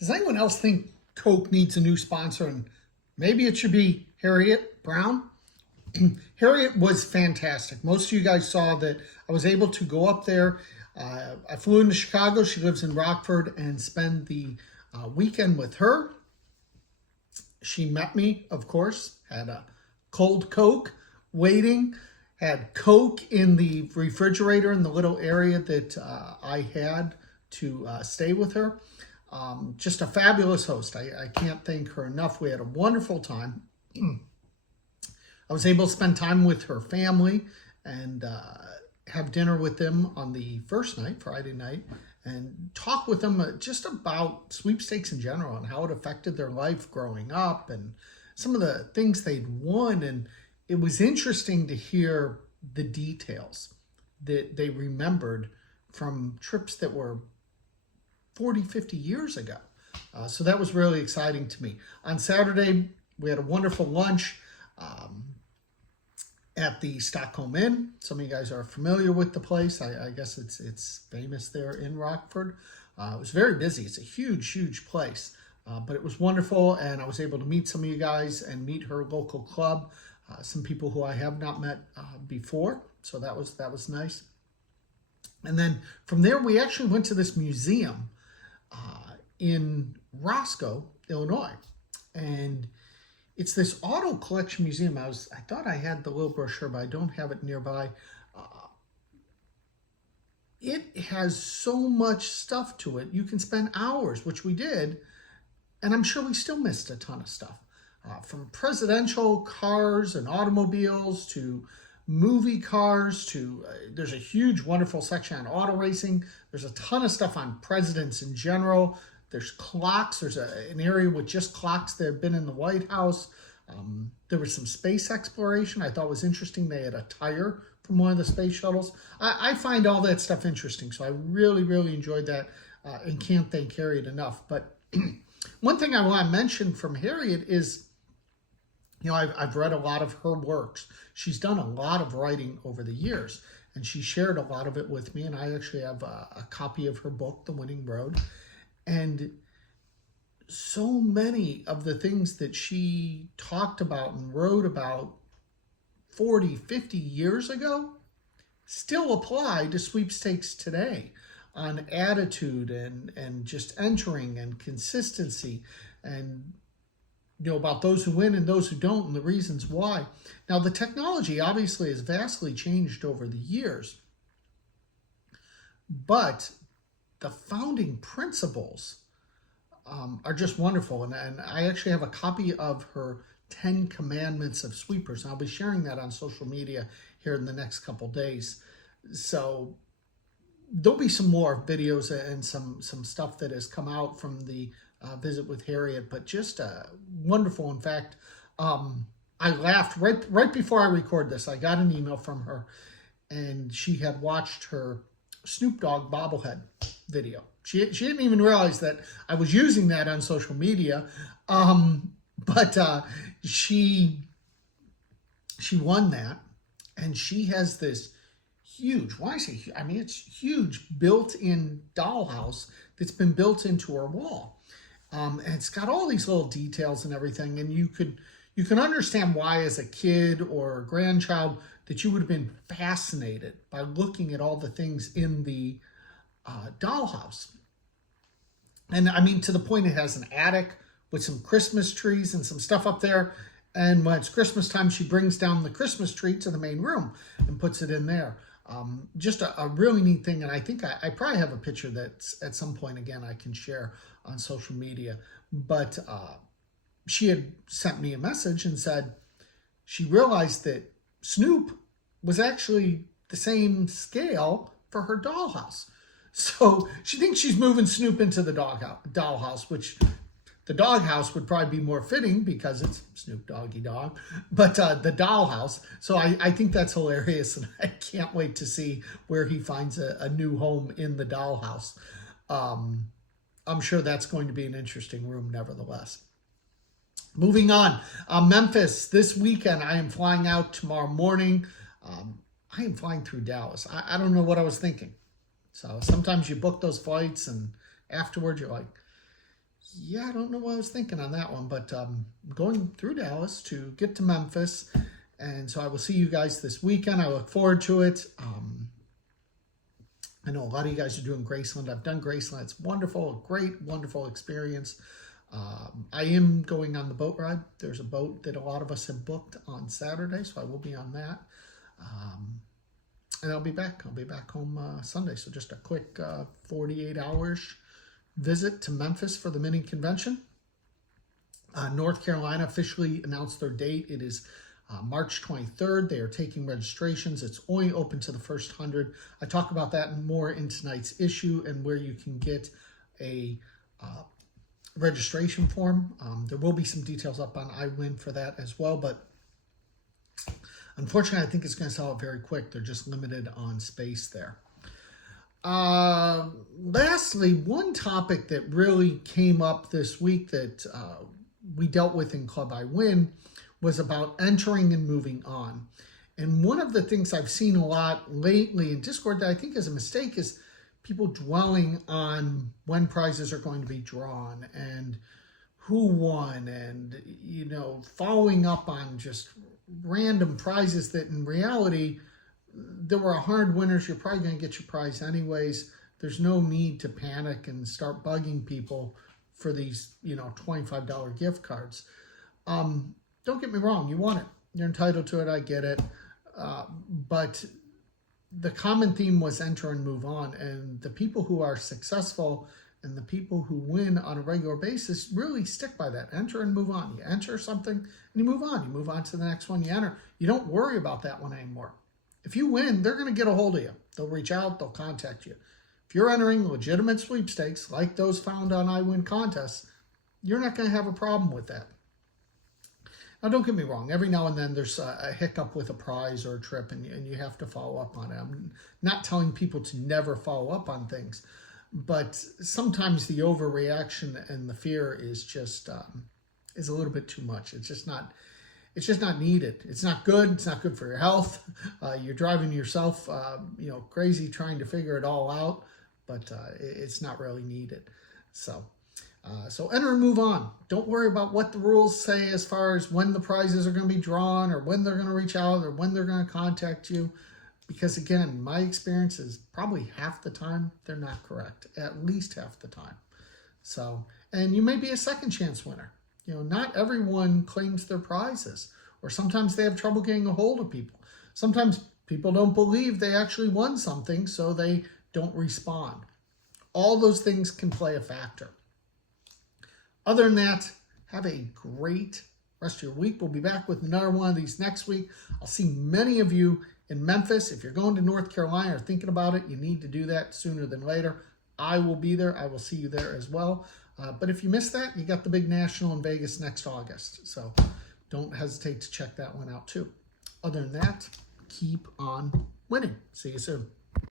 Does anyone else think Coke needs a new sponsor? And maybe it should be Harriet Brown. Harriet was fantastic. Most of you guys saw that I was able to go up there. I flew into Chicago. She lives in Rockford, and spend the weekend with her. She met me, of course, had a cold Coke waiting, had Coke in the refrigerator in the little area that I had to stay with her. Just a fabulous host. I can't thank her enough. We had a wonderful time. I was able to spend time with her family and have dinner with them on the first night, Friday night, and talk with them just about sweepstakes in general and how it affected their life growing up and some of the things they'd won. And it was interesting to hear the details that they remembered from trips that were 40, 50 years ago. So that was really exciting to me. On Saturday, we had a wonderful lunch at the Stockholm Inn. Some of you guys are familiar with the place. I guess it's famous there in Rockford. It was very busy. It's a huge, huge place. But it was wonderful, and I was able to meet some of you guys and meet her local club, some people who I have not met before. So that was nice. And then from there, we actually went to this museum in Roscoe, Illinois. And it's this auto collection museum. I thought I had the little brochure, but I don't have it nearby. It has so much stuff to it. You can spend hours, which we did, and I'm sure we still missed a ton of stuff. From presidential cars and automobiles to movie cars to, there's a huge, wonderful section on auto racing. There's a ton of stuff on presidents in general. There's clocks. There's an area with just clocks that have been in the White House. There was some space exploration I thought was interesting. They had a tire from one of the space shuttles. I find all that stuff interesting, so I really, really enjoyed that and can't thank Harriet enough. But one thing I want to mention from Harriet is, I've read a lot of her works. She's done a lot of writing over the years, and she shared a lot of it with me, and I actually have a copy of her book, The Winning Road. And so many of the things that she talked about and wrote about 40, 50 years ago still apply to sweepstakes today on attitude and just entering and consistency and, about those who win and those who don't and the reasons why. Now, the technology obviously has vastly changed over the years, but the founding principles are just wonderful. And I actually have a copy of her 10 Commandments of Sweepers. And I'll be sharing that on social media here in the next couple days. So there'll be some more videos and some stuff that has come out from the visit with Harriet, but just wonderful. In fact, I laughed right before I record this. I got an email from her, and she had watched her Snoop Dogg bobblehead video. She didn't even realize that I was using that on social media, but she won that, and she has this huge, when I say, I mean it's huge, built-in dollhouse that's been built into her wall, and it's got all these little details and everything, and you can understand why, as a kid or a grandchild, that you would have been fascinated by looking at all the things in the dollhouse. And I mean, to the point it has an attic with some Christmas trees and some stuff up there. And when it's Christmas time, she brings down the Christmas tree to the main room and puts it in there. Just a really neat thing. And I think I probably have a picture that's at some point, again, I can share on social media. But she had sent me a message and said she realized that Snoop was actually the same scale for her dollhouse. So she thinks she's moving Snoop into the dollhouse, which the doghouse would probably be more fitting because it's Snoop Doggy Dog, but the dollhouse. So I think that's hilarious, and I can't wait to see where he finds a new home in the dollhouse. I'm sure that's going to be an interesting room nevertheless. Moving on, Memphis, this weekend, I am flying out tomorrow morning. I am flying through Dallas. I don't know what I was thinking. So sometimes you book those flights and afterwards you're like, Yeah, I don't know what I was thinking on that one, but going through Dallas to get to Memphis. And so I will see you guys this weekend. I look forward to it. I know a lot of you guys are doing Graceland. I've done Graceland. It's wonderful, a great, wonderful experience. I am going on the boat ride. There's a boat that a lot of us have booked on Saturday, so I will be on that. And I'll be back. I'll be back home Sunday. So just a quick 48 hours visit to Memphis for the mini convention. North Carolina officially announced their date. It is March 23rd. They are taking registrations. It's only open to the first 100. I talk about that more in tonight's issue and where you can get a registration form. There will be some details up on iWin for that as well, but unfortunately, I think it's going to sell out very quick. They're just limited on space there. Lastly, one topic that really came up this week that we dealt with in Club iWin was about entering and moving on. And one of the things I've seen a lot lately in Discord that I think is a mistake is people dwelling on when prizes are going to be drawn and who won, and, you know, following up on just random prizes that in reality, there were 100 winners. You're probably going to get your prize anyways. There's no need to panic and start bugging people for these, you know, $25 gift cards. Don't get me wrong. You want it. You're entitled to it. I get it. But the common theme was enter and move on. And the people who are successful and the people who win on a regular basis really stick by that. Enter and move on. You enter something and you move on. You move on to the next one you enter. You don't worry about that one anymore. If you win, they're going to get a hold of you. They'll reach out. They'll contact you. If you're entering legitimate sweepstakes like those found on iWin contests, you're not going to have a problem with that. Now, don't get me wrong. Every now and then there's a hiccup with a prize or a trip, and you have to follow up on it. I'm not telling people to never follow up on things, but sometimes the overreaction and the fear is just is a little bit too much. It's just not needed. It's not good. It's not good for your health. You're driving yourself, crazy trying to figure it all out, but it's not really needed. So enter and move on. Don't worry about what the rules say as far as when the prizes are going to be drawn or when they're going to reach out or when they're going to contact you. Because again, my experience is probably half the time they're not correct, at least half the time. So, and you may be a second chance winner. You know, not everyone claims their prizes, or sometimes they have trouble getting a hold of people. Sometimes people don't believe they actually won something, so they don't respond. All those things can play a factor. Other than that, have a great rest of your week. We'll be back with another one of these next week. I'll see many of you in Memphis. If you're going to North Carolina or thinking about it, you need to do that sooner than later. I will be there. I will see you there as well. But if you missed that, you got the big national in Vegas next August. So don't hesitate to check that one out too. Other than that, keep on winning. See you soon.